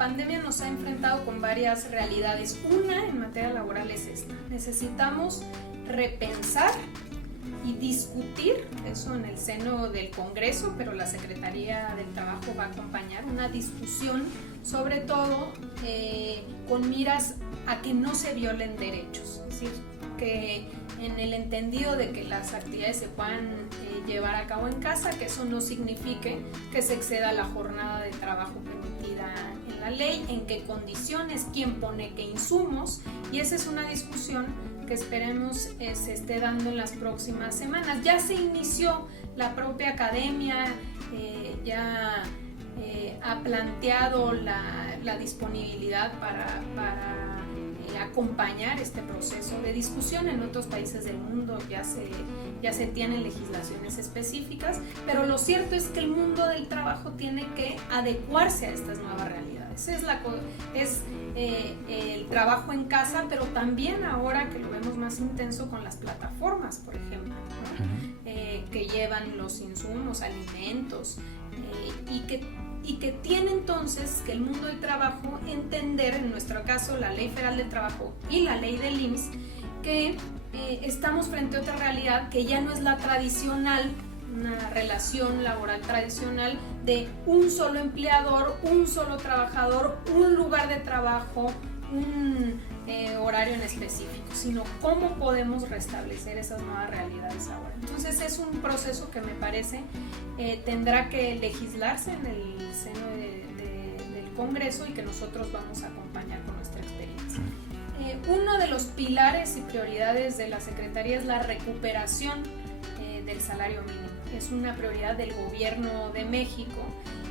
pandemia nos ha enfrentado con varias realidades. Una en materia laboral es esta: necesitamos repensar y discutir, eso en el seno del Congreso, pero la Secretaría del Trabajo va a acompañar una discusión, sobre todo con miras a que no se violen derechos, es decir, que en el entendido de que las actividades se puedan llevar a cabo en casa, que eso no signifique que se exceda la jornada de trabajo permitida en la ley, en qué condiciones, quién pone qué insumos, y esa es una discusión que esperemos se esté dando en las próximas semanas. Ya se inició, la propia academia ya ha planteado la disponibilidad para acompañar este proceso de discusión. En otros países del mundo ya se tienen legislaciones específicas, pero lo cierto es que el mundo del trabajo tiene que adecuarse a estas nuevas realidades. Es el trabajo en casa, pero también ahora que lo vemos más intenso con las plataformas, por ejemplo, ¿no? Que llevan los insumos, alimentos, y que tiene entonces que el mundo del trabajo entender, en nuestro caso la Ley Federal del Trabajo y la Ley del IMSS, que estamos frente a otra realidad que ya no es la tradicional, una relación laboral tradicional de un solo empleador, un solo trabajador, un lugar de trabajo, un horario en específico, sino cómo podemos restablecer esas nuevas realidades ahora. Entonces es un proceso que me parece tendrá que legislarse en el seno del Congreso y que nosotros vamos a acompañar con nuestra experiencia. Uno de los pilares y prioridades de la Secretaría es la recuperación del salario mínimo. Es una prioridad del Gobierno de México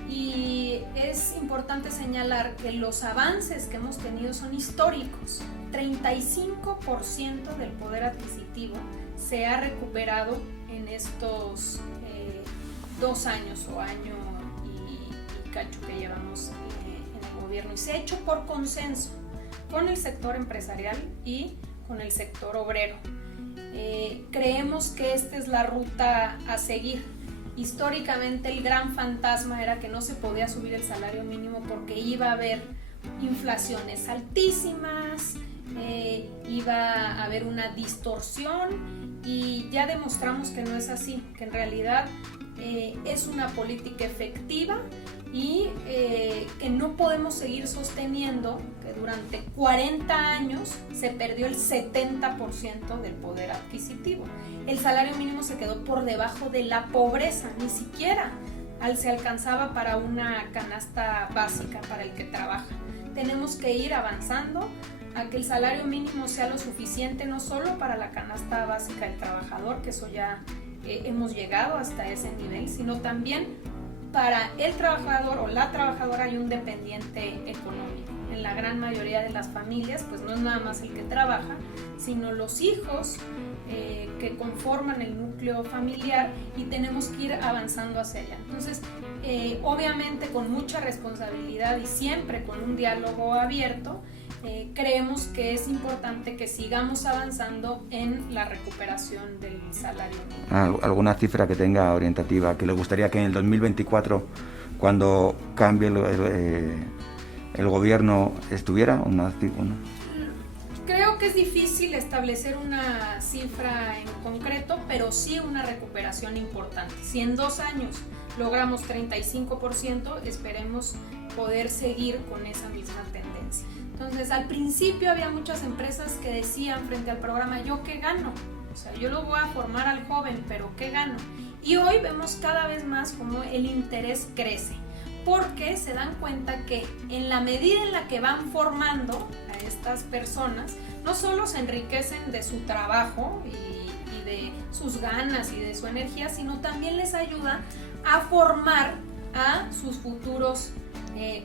y es importante señalar que los avances que hemos tenido son históricos. 35% del poder adquisitivo se ha recuperado en estos 2 años o año y cacho que llevamos en el gobierno, y se ha hecho por consenso con el sector empresarial y con el sector obrero. Creemos que esta es la ruta a seguir. Históricamente el gran fantasma era que no se podía subir el salario mínimo porque iba a haber inflaciones altísimas, iba a haber una distorsión, y ya demostramos que no es así, que en realidad es una política efectiva y que no podemos seguir sosteniendo que durante 40 años se perdió el 70% del poder adquisitivo. El salario mínimo se quedó por debajo de la pobreza, ni siquiera se alcanzaba para una canasta básica para el que trabaja. Tenemos que ir avanzando a que el salario mínimo sea lo suficiente, no solo para la canasta básica del trabajador, que eso ya hemos llegado hasta ese nivel, sino también para el trabajador o la trabajadora y un dependiente económico. En la gran mayoría de las familias, pues no es nada más el que trabaja, sino los hijos que conforman el núcleo familiar, y tenemos que ir avanzando hacia allá. Entonces, obviamente con mucha responsabilidad y siempre con un diálogo abierto, creemos que es importante que sigamos avanzando en la recuperación del salario mínimo. ¿Alguna cifra que tenga orientativa, que le gustaría que en el 2024, cuando cambie el gobierno, estuviera una? Creo que es difícil establecer una cifra en concreto, pero sí una recuperación importante. Si en 2 años logramos 35%, esperemos poder seguir con esa misma tendencia. Entonces, al principio había muchas empresas que decían frente al programa: ¿yo qué gano? O sea, yo lo voy a formar al joven, pero ¿qué gano? Y hoy vemos cada vez más cómo el interés crece, porque se dan cuenta que en la medida en la que van formando a estas personas, no solo se enriquecen de su trabajo y de sus ganas y de su energía, sino también les ayuda a formar a sus futuros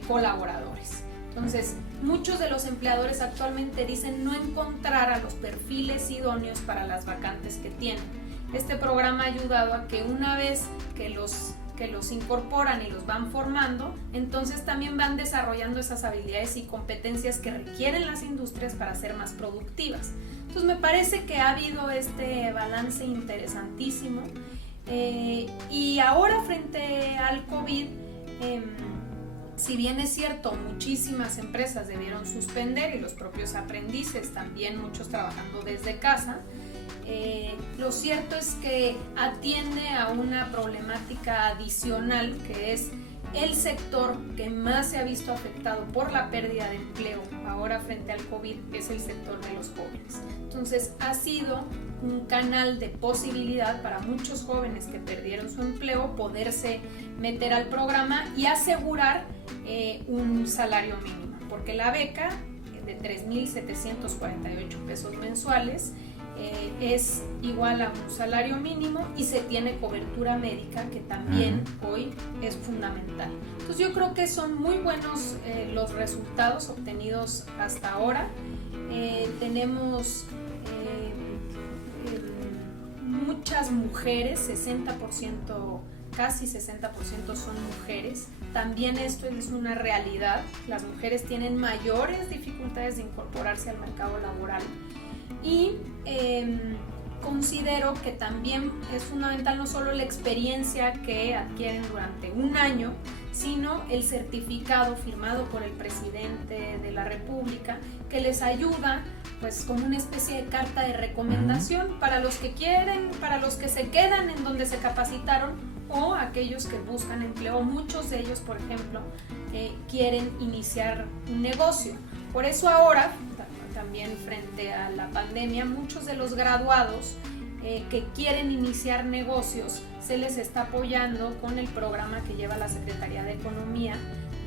colaboradores. Entonces, muchos de los empleadores actualmente dicen no encontrar a los perfiles idóneos para las vacantes que tienen. Este programa ha ayudado a que una vez que los incorporan y los van formando, entonces también van desarrollando esas habilidades y competencias que requieren las industrias para ser más productivas. Entonces me parece que ha habido este balance interesantísimo, y ahora frente al COVID Si bien es cierto, muchísimas empresas debieron suspender y los propios aprendices también, muchos trabajando desde casa, lo cierto es que atiende a una problemática adicional, que es el sector que más se ha visto afectado por la pérdida de empleo ahora frente al COVID, es el sector de los jóvenes. Entonces ha sido un canal de posibilidad para muchos jóvenes que perdieron su empleo poderse meter al programa y asegurar un salario mínimo, porque la beca de 3,748 pesos mensuales es igual a un salario mínimo y se tiene cobertura médica, que también hoy es fundamental. Entonces yo creo que son muy buenos los resultados obtenidos hasta ahora. Tenemos muchas mujeres, 60%, casi 60% son mujeres. También esto es una realidad. Las mujeres tienen mayores dificultades de incorporarse al mercado laboral. Y considero que también es fundamental no solo la experiencia que adquieren durante un año, sino el certificado firmado por el presidente de la República, que les ayuda pues como una especie de carta de recomendación para los que quieren, para los que se quedan en donde se capacitaron o aquellos que buscan empleo. Muchos de ellos, por ejemplo, quieren iniciar un negocio. Por eso ahora, también frente a la pandemia, muchos de los graduados que quieren iniciar negocios se les está apoyando con el programa que lleva la Secretaría de Economía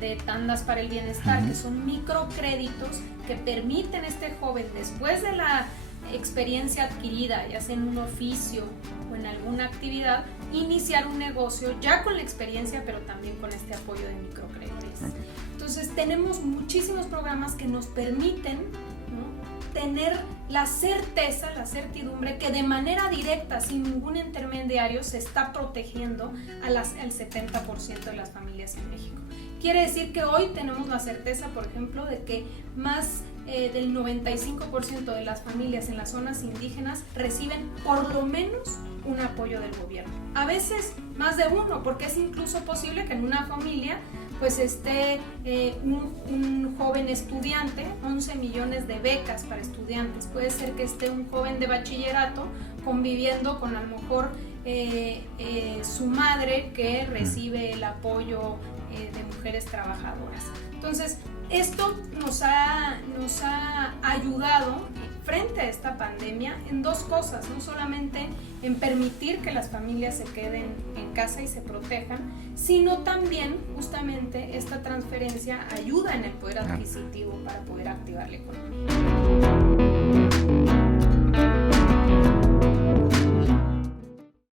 de Tandas para el Bienestar, que son microcréditos que permiten a este joven, después de la experiencia adquirida, ya sea en un oficio o en alguna actividad, iniciar un negocio ya con la experiencia, pero también con este apoyo de microcréditos. Entonces tenemos muchísimos programas que nos permiten, ¿no?, tener la certeza, la certidumbre que de manera directa, sin ningún intermediario, se está protegiendo al 70% de las familias en México. Quiere decir que hoy tenemos la certeza, por ejemplo, de que más del 95% de las familias en las zonas indígenas reciben por lo menos un apoyo del gobierno. A veces más de uno, porque es incluso posible que en una familia pues esté un joven estudiante, 11 millones de becas para estudiantes. Puede ser que esté un joven de bachillerato conviviendo con a lo mejor su madre, que recibe el apoyo de mujeres trabajadoras. Entonces, esto nos ha ayudado frente a esta pandemia en dos cosas: no solamente en permitir que las familias se queden en casa y se protejan, sino también justamente esta transferencia ayuda en el poder adquisitivo para poder activar la economía.